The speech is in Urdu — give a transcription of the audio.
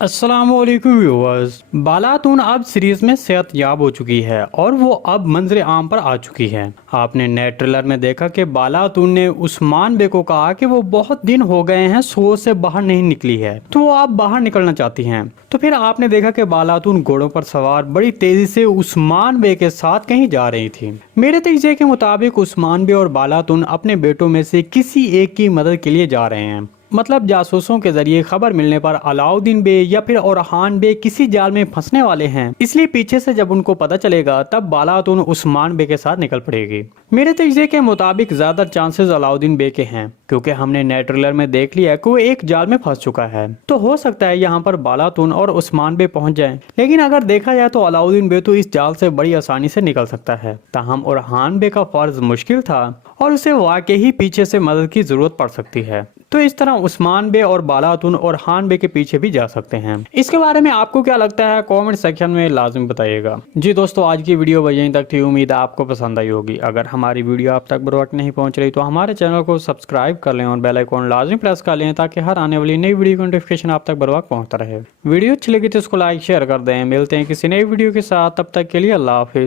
السلام علیکم ویورز، بالاتون اب سیریز میں صحت یاب ہو چکی ہے اور وہ اب منظر عام پر آ چکی ہے۔ آپ نے نئے ٹریلر میں دیکھا کہ بالاتون نے عثمان بے کو کہا کہ وہ بہت دن ہو گئے ہیں سو سے باہر نہیں نکلی ہے تو وہ اب باہر نکلنا چاہتی ہیں۔ تو پھر آپ نے دیکھا کہ بالاتون گھوڑوں پر سوار بڑی تیزی سے عثمان بے کے ساتھ کہیں جا رہی تھی۔ میرے تجزیے کے مطابق عثمان بے اور بالاتون اپنے بیٹوں میں سے کسی ایک کی مدد کے لیے جا رہے ہیں، مطلب جاسوسوں کے ذریعے خبر ملنے پر علاؤدین بے یا پھر اورحان بے کسی جال میں پھنسنے والے ہیں، اس لیے پیچھے سے جب ان کو پتہ چلے گا تب بالاتون عثمان بے کے ساتھ نکل پڑے گی۔ میرے تجزیے کے مطابق زیادہ چانسز علاؤدین بے کے ہیں، کیونکہ ہم نے نئے ٹریلر میں دیکھ لیا کہ وہ ایک جال میں پھنس چکا ہے، تو ہو سکتا ہے یہاں پر بالاتون اور عثمان بے پہنچ جائیں۔ لیکن اگر دیکھا جائے تو علاؤدین بے تو اس جال سے بڑی آسانی سے نکل سکتا ہے، تاہم اورحان بے کا فرض مشکل تھا اور اسے واقعی پیچھے سے مدد کی ضرورت پڑ سکتی ہے، تو اس طرح عثمان بے اور بالاتون اورحان بے کے پیچھے بھی جا سکتے ہیں۔ اس کے بارے میں آپ کو کیا لگتا ہے کامنٹ سیکشن میں لازم بتائیے گا۔ جی دوستو، آج کی ویڈیو بس یہیں تک تھی، امید ہے آپ کو پسند آئی ہوگی۔ اگر ہماری ویڈیو آپ تک بروقت نہیں پہنچ رہی تو ہمارے چینل کو سبسکرائب کر لیں اور بیل آئیکن لازم پریس کر لیں تاکہ ہر آنے والی نئی ویڈیو کی نوٹیفیکیشن آپ تک بروقت پہنچتا رہے۔ ویڈیو اچھی لگی تو اس کو لائک شیئر کر دیں۔ ملتے ہیں کسی نئی ویڈیو کے ساتھ، تب تک کے لیے اللہ حافظ۔